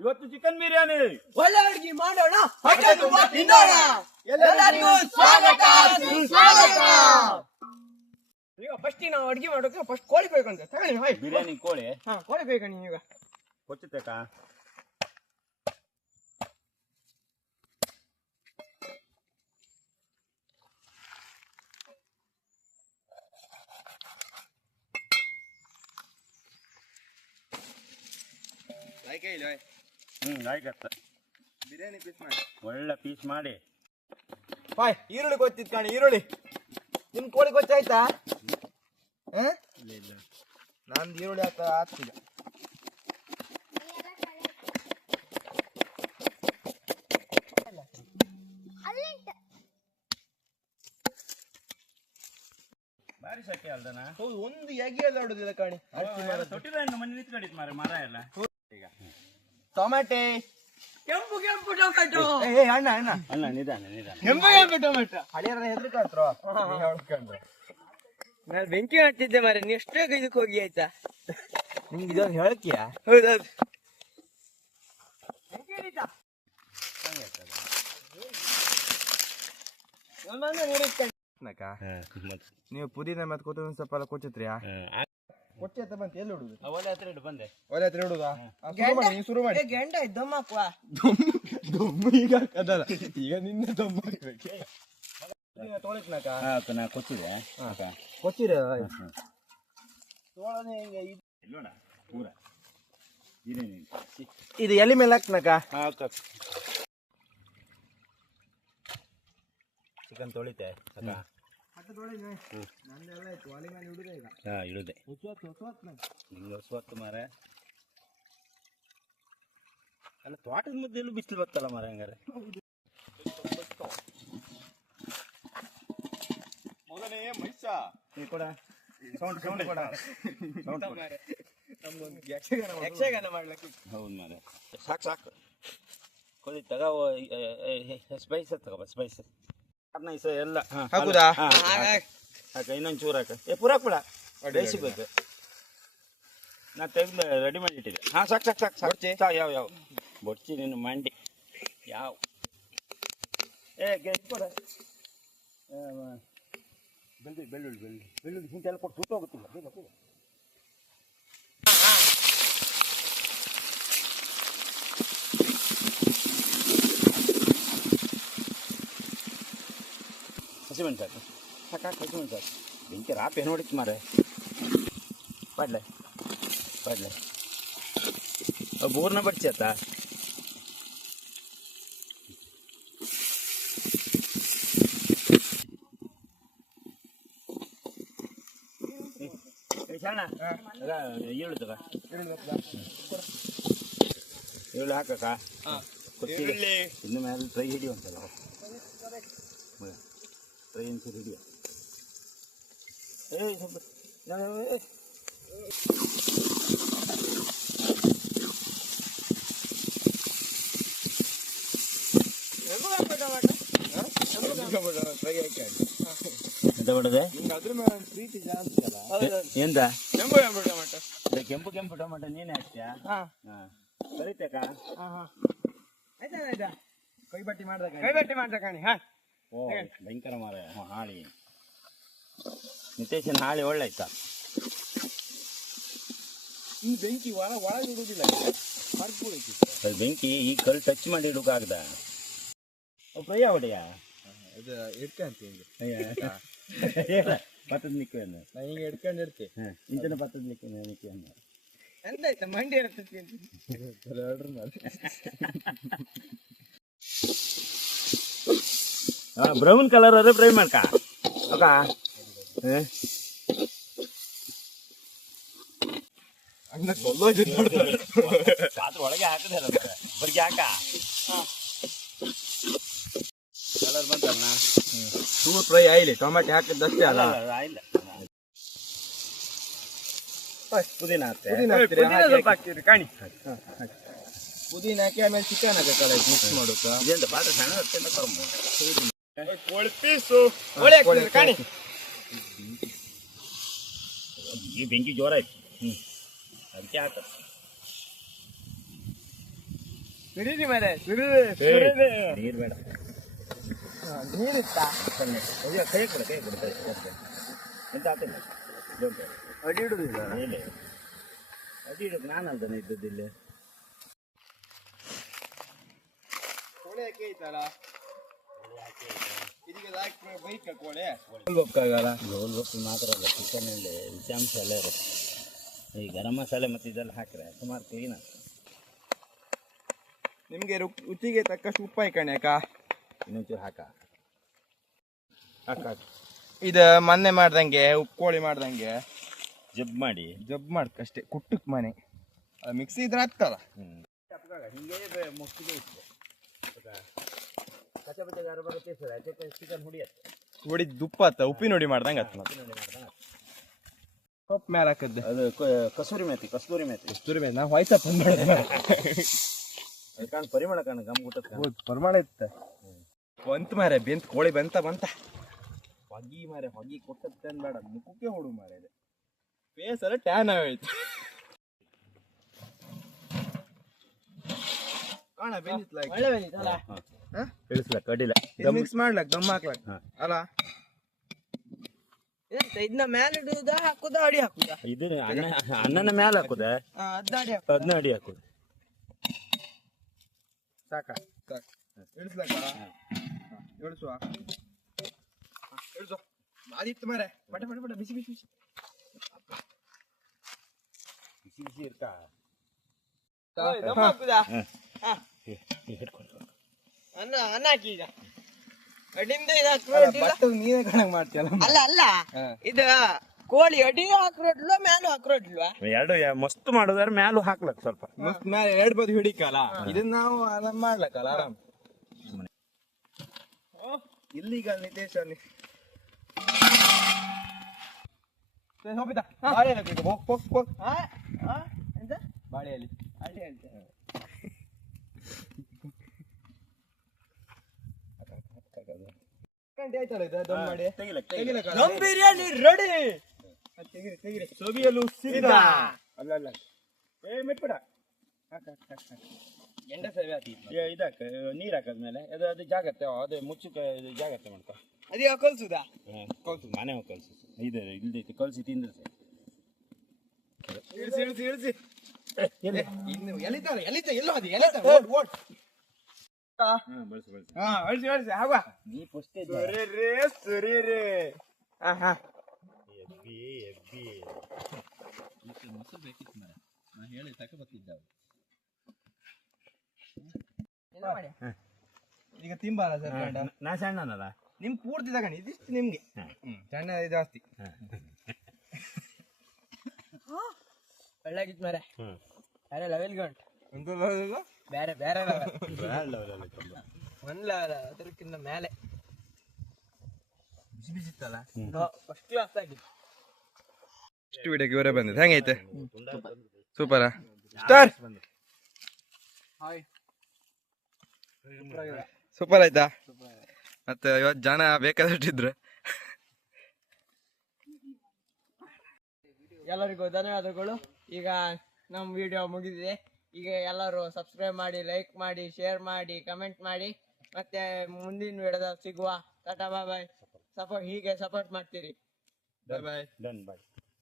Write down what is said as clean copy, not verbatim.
ಇವತ್ತು ಚಿಕನ್ ಬಿರಿಯಾನಿ ಒಳ್ಳೆ ಅಡುಗೆ ಮಾಡೋಣ, ಹೊಟ್ಟೆ ತುಂಬ ತಿನ್ನೋಣ. ಎಲ್ಲರಿಗೂ ಸ್ವಾಗತ ಸುಸ್ವಾಗತ. ಈಗ ಫಸ್ಟ್ ನಾವು ಅಡುಗೆ ಮಾಡೋಕೆ ಫಸ್ಟ್ ಕೋಳಿ ಬೇಕಂತ ತಗೊಳ್ಳಿ. ಬಿರಿಯಾನಿ ಕೋಳಿ ಕೋಳಿ ಬೇಕಣ್ಣ. ಈಗ ಕೊಚ್ಚುತ್ತೇಕಾ? ಆಯ್ಕತ್ತ ಬಿರಿಯಾನಿ ಪೀಸ್ ಮಾಡಿ ಒಳ್ಳೆ ಪೀಸ್ ಮಾಡಿ. ಬಾಯ್ ಈರುಳ್ಳಿ ಗೊತ್ತಿತ್ತು ಕಾಣಿ. ಈರುಳ್ಳಿ ನಿಮ್ ಕೋಳಿ ಗೊತ್ತಾಯ್ತಾ? ನಂದು ಈರುಳ್ಳಿ ಆಗ್ತಿಲ್ಲ. ಬಾರಿ ಸೆಕೆ ಅಲ್ದನ? ಹೌದು, ಒಂದು ಎಗೆ ಎಲ್ಲ ಹೊಡುದಿಲ್ಲ ಕಾಣಿ. ತೊಟ್ಟಿಲ ಮನೆ ನಿಂತ್ಕೊಂಡಿತ್ತು ಮಾರೆ ಮರ ಎಲ್ಲ. ಈಗ ಟೊಮ್ಯಾಟೆ, ಕೆಂಪು ಕೆಂಪು ಟೊಮೆಟೊ. ಅಣ್ಣ ಅಣ್ಣ ಅಲ್ಲ ನಿಧಾನ ನಿಧಾನ. ಕೆಂಪು ಕೆಂಪು ಟೊಮೆಟೊ. ಹಳಿಯರ ಹೆದರ್ಕಾತ್ರೋ ಹೇಳ್ಕೊಂಡ್ರು. ನಾನು ಬೆಂಕಿ ಹಚ್ಚಿದ್ದೆ ಮಾರೆ, ನೀ ಎಷ್ಟೇ ಇದಕ್ಕೆ ಹೋಗಿ ಆಯ್ತಾ? ನಿಂಗೆ ಇದೊಂದು ಹೇಳ್ತೀಯಾ? ಹೌದೌದು. ನೀವು ಪುದೀನ ಮತ್ತೆ ಕೊತ್ತಂಬರಿ ಸೊಪ್ಪು ಎಲ್ಲ ಕೊಚ್ಚತ್ರಿಯಾ? ಕೊಚ್ಚೆ ಅಂತ ಬಂತು. ಎಲ್ಲಿ ಹುಡುದು? ಒಲೆ ಹತ್ರ ಇಡು ಬಂದೆ. ಒಲೆ ಹತ್ರ ಹುಡುದಾ? ಶುರು ಮಾಡಿ. ಗಂಡ ದಮ್ ಹಾಕುವ. ದಮ್ಮು ಈಗ ಅದಲ್ಲ, ಈಗ ನಿನ್ನೆ ದಮ್ಮು ಹಾಕ್ಬೇಕು. ತೊಳಿತ್ನಾಕ ನಾ ಕೊಚ್ಚಿದೆ ಕೊಚ್ಚಿರ ತೋಳನೆ ಹಿಂಗೆ ನೋಡ ಪೂರ ಬಿರಿಯಾನಿ ಇದು ಎಲೆ ಮೇಲೆ ಹಾಕ್ನಾಕ. ಚಿಕನ್ ತೊಳಿತೆ ಇಡುದೆ ನಿಂಗೆ ಹೊಸವತ್ತು ಮಾರ. ಅಲ್ಲ ತೋಟದ ಮಧ್ಯೆ ಎಲ್ಲೂ ಬಿಸಿಲು ಬರ್ತಲ್ಲ ಮಾರ. ಹಂಗಾರೆ ಮೊದಲೇ ಮೈಸ ಕೊಡ ಸೌಂಡ್ ಸೌಂಡ್ ಕೊಡ ಸೌಂಡ್ ಯಕ್ಷಗಾನ ಮಾಡ್ಲಿಕ್ಕೆ. ಹೌದು ಮಾರ. ಸಾಕು ಸಾಕು ಕೊಡಿ ತಗ. ಸ್ಪೈಸ್ ತಗೋ ಸ್ಪೈಸ್ ಎಲ್ಲ ಹಾಕುದಾ? ಹಾಕ ಇನ್ನೊಂದು ಚೂರು ಹಾಕ. ಪೂರಾಕ್ ಬಿಡ ಬೇಯಿಸಬೇಕು. ನಾ ತೆಗೆದು ರೆಡಿ ಮಾಡಿ ಇಟ್ಟಿದ್ದೆ. ಹಾಂ ಸಾಕು ಸಾಕು ಸಾಕು ಸಾಕು. ಯಾವ ಯಾವ ಬೊಚ್ಚಿ ನಿನ್ನ ಮಂಡಿ ಯಾವ ಕೊಡ. ಬೆಳ್ಳುಳ್ಳಿ ಬೆಳ್ಳುಳ್ಳಿ ಬೆಳ್ಳುಳ್ಳಿ ಬೆಳ್ಳುಳ್ಳಿ ಹಿಂಟೆಲ್ಲ ಕೊಟ್ಟು ಸುಟ್ಟು ಹೋಗುತ್ತಿಲ್ಲ. ಬೇಗ ಬೇಗ ಹಸಿಮೆಣಸಾಕು ಸಾಕು ಹಸಿಮೆಣಸಾಕು. ಬೆಂಕಿ ರಾಪೆ ನೋಡಿತ್ತು ಮಾರೆ. ಪಡ್ಲೆ ಪಡ್ಲೆ ಬೂರ್ನ ಬಡ್ಸಿ ಆತ. ಸಣ್ಣ ಈರುಳ್ಳಿ ತಗ. ಈರುಳ್ಳಿ ಹಾಕಕ್ಕ ಕೊತ್ತಿಗೆ ಇನ್ನು ಮೇಲೆ ಟ್ರೈ ಹಿಡಿಯುವಂತಲ್ಲ. ಟ್ರೈ ಅನ್ಸಿ ಹಿಡಿಯ. ಎಂತ ಮಾಡೋದೆ? ಅದ್ರ ಮೇಲೆ ಪ್ರೀತಿ ಜಾಸ್ತಿ ಅಲ್ಲ. ಎಂತ ಕೆಂಪು ಕೆಂಪು ಟೊಮೆಟೊ. ಕೆಂಪು ಕೆಂಪು ಟೊಮೆಟೊ ನೀನೇ ಹಾಕ್ತೀಯಾ? ಸರಿತಕ್ಕ. ಆಯ್ತಾ ಆಯ್ತಾ? ಕೈ ಬಟ್ಟಿ ಮಾಡ್ದಾಗ ಕೈ ಬಟ್ಟೆ ಮಾಡ್ದ ಕಾಣಿ. ಓ ಭಯಂಕರ ಮಾರ ಹಾಳಿ. ನಿತೇಶನ್ ಹಾಳಿ ಒಳ್ಳೆ ಆಯ್ತಾ? ಈ ಬೆಂಕಿ ಒಳಗೆ ಇಡುವುದಿಲ್ಲ, ಅದು ಬೆಂಕಿ ಈ ಕಲ್ಲು ಟಚ್ ಮಾಡಿ ಇಡೋಕ್ಕಾಗ್ದ? ಫ್ರೈ ಹೊಡೆಯ ಅದು ಇಡ್ಕಂತ ಹಿಂಗೆ ಪತ್ತದ ನಿಕ್ಕೆ ನಾ ಹಿಂಗೆ ಇಡ್ಕೊಂಡು ಇಡ್ತೀವಿ. ಇಂಚನ ಪತ್ತದ ನಿಕ್ಕೆ ಎಂತಾಯ್ತಾ ಮಂಡಿ ಇರ್ತೈತಿ ಆರ್ಡರ್ ಮಾಡಿ. ಬ್ರೌನ್ ಕಲರ್ ಅದೇ ಫ್ರೈ ಮಾಡ್ಕ ಅಕ್ಕ. ಒಳಗೆ ಹಾಕದೆ ಬರ್ಗಿ ಹಾಕ. ಕಲರ್ ಬಂತಲ್ಲ ಚೂರು ಫ್ರೈ ಆಯ್ಲಿ. ಟೊಮೆಟೊ ಹಾಕಿದ್ದಷ್ಟೇ ಅಲ್ಲ. ಇಲ್ಲ ಪುದೀನ ಸ್ವಲ್ಪ ಹಾಕ್ತೀರಿ ಕಾಣಿ. ಪುದೀನ ಹಾಕಿ ಆಮೇಲೆ ಚಿಕನ್ ಹಾಕಲ್ಲ ಮಿಕ್ಸ್ ಮಾಡೋಕ ಇದೆಂತ ಪಾತ್ರ ಸಣ್ಣ ಅತ್ಯಂತ ಕರ್ಮ ಕೋಳಿ ಪೀಸು ಕೋಳಿ ಹಾಕ್ತಿದ್ರು ಕಾಣಿ. ಈ ಬೆಂಕಿ ಜೋರ ಆಯ್ತು ಅದಕ್ಕೆ ಹಾಕ ಸುರೀರಿ ಮಾರ್ರೆ, ನೀರು ಬೇಡ ನೀರಿತ್ತಾ? ಕೈ ಕೊಡ ಎಂತ ಆಗ್ತಿಲ್ಲ ಅಡಿ ಇಡುದಿಲ್ಲ ಮೇಲೆ ಅಡಿ ಇಡೋದು ನಾನು ಅಲ್ದಾನೆ ಇದ್ದದ್ದಿಲ್ಲ ಕೋಳಿ ಹಾಕಿ ಐತಲ್ಲ ಇದಕ್ಕೆ ಬೈಕ್ ಕೋಳಿ ಹೋಗ್ಕಾಗಲ್ಲ ಗೋಲ್ ಗೊತ್ತು ಮಾತ್ರ ಅಲ್ಲ ಚಿಕನಲ್ಲಿ ವಿಷಾಂಶ ಎಲ್ಲ ಇರುತ್ತೆ ಈ ಗರಂ ಮಸಾಲೆ ಮತ್ತು ಇದೆಲ್ಲ ಹಾಕಿದ್ರೆ ಸುಮಾರು ಕ್ಲೀನ್ ಆಗ್ತದೆ ನಿಮ್ಗೆ ರುಚಿಗೆ ತಕ್ಕಷ್ಟು ಉಪ್ಪು ಹಾಕಣಿ ಅಕ್ಕ ಇನ್ನೊಂಚೂರು ಹಾಕ ಹಾಕ ಇದು ಮೊನ್ನೆ ಮಾಡ್ದಂಗೆ ಉಪ್ಪು ಕೋಳಿ ಮಾಡ್ದಂಗೆ ಜಬ್ ಮಾಡಿ ಜಬ್ ಮಾಡ್ಕಷ್ಟೇ ಕುಟ್ಟಕ್ ಮನೆ ಮಿಕ್ಸಿ ಇದ್ರೆ ಆಗ್ತಲ್ಲ ಹಿಂಗೆ ಮುಚ್ಚಿಗೆ ಇತ್ತು ಕಚ್ಚಾ ಬಚ್ಚ ಗಾರ ಬರುತ್ತೆ ಸರ್ ಚಿಕನ್ ಹುಡಿಯತ್ತೆ ಹೊಡಿ ದುಪ್ಪ ಆತ ಉಪ್ಪಿನ ಹೊಡಿ ಮಾಡ್ದಂಗೆ ಆತ ಸೊಪ್ಪು ಮೇಲೆ ಹಾಕದ್ದೆ ಅದು ಕಸೂರಿ ಮೇಥಿ ಕಸ್ತೂರಿ ಮೇಥಿ ಕಸ್ತೂರಿ ಮೇಲೆ ನಾವು ಹೊಯ್ಸಪ್ಪ ಮಾಡಿದೆ ಅದು ಕಾಣ್ ಪರಿಮಳ ಕಾಣ ಗಮ್ ಊಟಕ್ಕೆ ಹೌದು ಪರಿಮಾಣ ಇತ್ತ ಬಂತ ಮಾರೆ ಬೆಂತ ಕೋಳಿ ಬಂತ ಹೊಗಿ ಮಾರೆ ಹೊಗಿ ಕೊಟ್ಟದ್ದು ಬೇಡ ಮುಖಕ್ಕೆ ಹೊಡು ಮಾರೆ ಇದು ಫೇಸ್ ಎಲ್ಲ ಟ್ಯಾನ್ ಆಗೋಯ್ತು ಕಾಣ ಬೆಂದಿತ್ಲ ಒಳ್ಳೆ ಬಂದಿತ್ತಲ್ಲ? ಇಳಿಸ್ಲಕ್ಕ ಅಡ್ಡಿಲ್ಲ ಮಿಕ್ಸ್ ಮಾಡ್ಲಕ್ ದಮ್ ಹಾಕ್ಲಕ್ ಅಲ್ಲ ಇದೆಂತ ಇದನ್ನ ಮೇಲೆ ಇಡುವುದಾ ಹಾಕುದಾ ಅಡಿ ಹಾಕುದಾ? ಇದು ಅನ್ನನ ಮ್ಯಾಲ ಹಾಕುದ ಅದ್ನ ಅಡಿ ಹಾಕುದಾ? ಅದನ್ನ ಅಡಿ ಹಾಕುದು ಸಾಕ ಸಾಕು ಇಳಿಸ್ಲಕ್ಕ ಇಳಿಸುವ ಇಳಿಸು ಆದಿತ್ತು ಮಾರೆ ಬಟ ಬಟ ಬಟ ಬಿಸಿ ಬಿಸಿ ಬಿಸಿ ಬಿಸಿ ಬಿಸಿ ಇರ್ತಾ ಓಯ್, ದಮ್ ಹಾಕುದಾ? ಹಾ. ಹಿಡ್ಕೊಂಡು ಅನ್ನ ಹಾಕಿ ಈಗ ಅಡಿಂದ ಇದು ಹಾಕ್ರೋಡಿಲ್ಲ? ಬಟ್ ನೀನೇ ಕಣಕ್ ಮಾಡ್ತೀಯಲ್ಲ ಅಲ್ಲ ಅಲ್ಲ ಇದು ಕೋಳಿ ಅಡಿ ಹಾಕ್ರೋಡ್ಲ್ವಾ ಮ್ಯಾಲು ಹಾಕ್ರೋಡ್ಲ್ವಾ? ಎರಡು ಮಸ್ತ್ ಮಾಡೋದಾದ್ರೆ ಮ್ಯಾಲೂ ಹಾಕ್ಲಕ್ ಸ್ವಲ್ಪ ಮಸ್ತ್ ಮೇಲೆ ಎರಡು ಬದಿ ಹಿಡಿಕಲ್ಲ ಇದನ್ನ ನಾವು ಆರಾಮ್ ಮಾಡ್ಲಕ್ಕಲ್ಲ ಆರಾಮ್ ಇಲ್ಲಿಗ ನಿತೇಶ್ ಅಲ್ಲಿ ಹೋಗ್ಬಿಟ್ಟ ಬಾಳೆ ಹೋಗ್ ಎಂತ ಬಾಳೆಯಲ್ಲಿ ಅಡಿ ಅಂತ ಗಂಟೆ ಆಯ್ತಲ್ಲ ಇದು ದಮ್ ಮಾಡಿ ತೆಗಿಲಕ್ಕ ದಮ್ ಬಿರಿಯಾನಿ ರೆಡಿ. ತೆಗಿರಿ ತೆಗಿರಿ ಸವಿಯಲು ಸಿದ್ಧ ಅಲ್ಲ ಅಲ್ಲ ಏ ಮೆಟ್ಬಿಡ ಎಂಡ ಸೇವೆ ಆತಿ ಇದಾಕ ನೀರ್ ಹಾಕದ್ಮೇಲೆ ಅದು ಅದು ಜಾಗತ್ತೆ ಅದು ಮುಚ್ಚಕ್ಕೆ ಇದು ಜಾಗತ್ತೆ ಮಾಡ್ಕೊ ಅದೇ ಕಲ್ಸುದಾ? ಕಲ್ಸು ಮನೆ ಕಲ್ಸು ಇದು ಇಲ್ದೈತಿ ಕಲ್ಸಿ ತಿಂದ್ರೆ ಇಳಿಸಿ ಇಳಿಸಿ ಇಳಿಸಿ ಎಲ್ಲಿ ಇನ್ನು ಎಲಿತಾಳೆ ಎಲಿತ ಎಲ್ಲೋ ಅದು ಎಲಿತ ಓಡ್ ಓಡ್ ಬಳಸು ಬಳಸು ಹಾ ಅಳಿಸಿ ಅಳಿಸಿ ಆಗುವ ನೀ ಪುಷ್ಟೇ ಸುರಿ ರೇ ಹಾ ಹಾ ಎಬ್ಬಿ ಎಬ್ಬಿ ಮೊಸರು ಬೇಕಿತ್ತು ಮರ ನಾ ಹೇಳಿ ತಕ ಬರ್ತಿದ್ದಾವೆ ಈಗ ತಿಂಬಾರ ಸರ್ ಗಂಡ ನಾ ಸಣ್ಣನಲ್ಲ ನಿಮ್ ಪೂರ್ತಿ ತಗೊಂಡು ಇದಿಷ್ಟು ನಿಮ್ಗೆ ಸಣ್ಣ ಜಾಸ್ತಿ ಒಳ್ಳಾಗಿತ್ತು ಮರೆ ಬೇರೆ ಲೆವೆಲ್ ಗಂಟು ಒಂದು ಬೇರೆ ಬೇರೆ ಲೆವೆಲ್ ಒಂದ್ ಲೆವೆಲ್ ಅದಕ್ಕಿಂತ ಮೇಲೆ ಬಿಸಿ ಬಿಸಿ ಇತ್ತಲ್ಲ ಫಸ್ಟ್ ಕ್ಲಾಸ್ ಆಗಿತ್ತು. ಇಷ್ಟು ವಿಡಿಯೋಗೆ ಇವರೇ ಬಂದಿದ್ದು ಹೆಂಗೈತೆ ಸೂಪರಾ ಸ್ಟಾರ್ ಹಾಯ್ ಸೂಪರ್ ಆಯ್ತಾ ಮತ್ತೆ ಇವತ್ತು ಜನ ಬೇಕಾದಷ್ಟಿದ್ರು ಎಲ್ಲರಿಗೂ ಧನ್ಯವಾದಗಳು. ಈಗ ನಮ್ಮ ವಿಡಿಯೋ ಮುಗಿದಿದೆ. ಈಗ ಎಲ್ಲರೂ ಸಬ್ಸ್ಕ್ರೈಬ್ ಮಾಡಿ, ಲೈಕ್ ಮಾಡಿ, ಶೇರ್ ಮಾಡಿ, ಕಮೆಂಟ್ ಮಾಡಿ. ಮತ್ತೆ ಮುಂದಿನ ವಿಡಿಯೋದಲ್ಲಿ ಸಿಗುವ. ಟಾಟಾ ಬಾಯ್ ಬಾಯ್. ಹೀಗೆ ಸಪೋರ್ಟ್ ಮಾಡ್ತೀರಿ. ಬಾಯ್ ಬಾಯ್ ಡನ್ ಬಾಯ್.